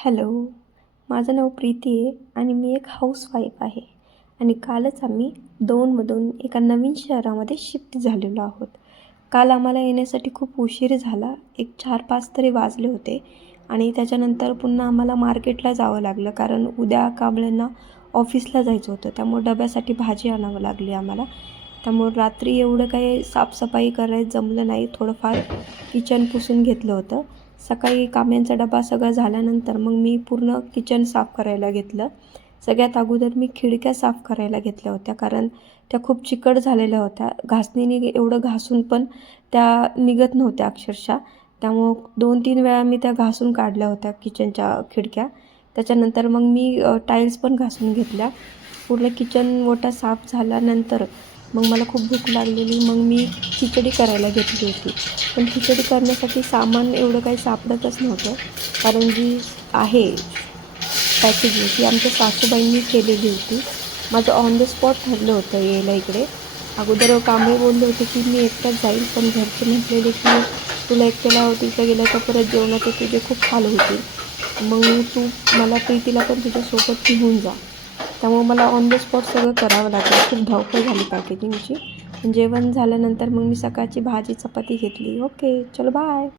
Hello, माझं नाव प्रीती आहे आणि मी एक हाऊसवाईफ आहे आणि कालच आम्ही दौंडमधून एका नवीन शहरामध्ये शिफ्ट झालेलो आहोत. काल आम्हाला येण्यासाठी खूप उशीर झाला. एक 4-5 तरी वाजले होते आणि त्याच्यानंतर पुन्हा आम्हाला मार्केटला जावं लागलं, कारण उद्या कांबळेंना ऑफिसला जायचं होतं. त्यामुळे डब्यासाठी भाजी आणावं लागली आम्हाला. त्यामुळे रात्री एवढं काही साफसफाई करायला जमलं नाही. थोडंफार किचन पुसून घेतलं होतं. सकाळी काम्यांचा डबा सगळं झाल्यानंतर मग मी पूर्ण किचन साफ करायला घेतलं. सगळ्यात अगोदर मी खिडक्या साफ करायला घेतल्या होत्या, कारण त्या खूप चिकट झालेल्या होत्या. घासणीने एवढं घासून पण त्या निघत नव्हत्या अक्षरशः. त्यामुळं 2-3 वेळा मी त्या घासून काढल्या होत्या किचनच्या खिडक्या. त्याच्यानंतर मग मी टाईल्स पण घासून घेतल्या. पूर्ण किचन ओटा साफ झाल्यानंतर मग मला खूप भूक लागलेली. मग मी खिचडी करायला घेतली होती. पण खिचडी करण्यासाठी सामान एवढं काही सापडतच नव्हतं, कारण जी आहे पॅकेजिंग ती आमच्या सासूबाईंनी केलेली होती. माझं ऑन द स्पॉट ठरलं होतं यायला इकडे. अगोदर कांबळे बोलले होते की मी एकटाच जाईल, पण घरचे म्हटलेले की तुला एकट्याला तिथं गेलं तर परत जेवणाचे तुझे खूप हाल होतील, मग तू मला प्रीतीला पण तुझ्यासोबत घेऊन जा. त्यामुळे मला ऑन द स्पॉट सगळं करावं लागलं. खूप धावपळ झाली पॅकेजिंगची. जेवण झाल्यानंतर मग मी सकाळची भाजी चपाती घेतली. ओके, चलो बाय.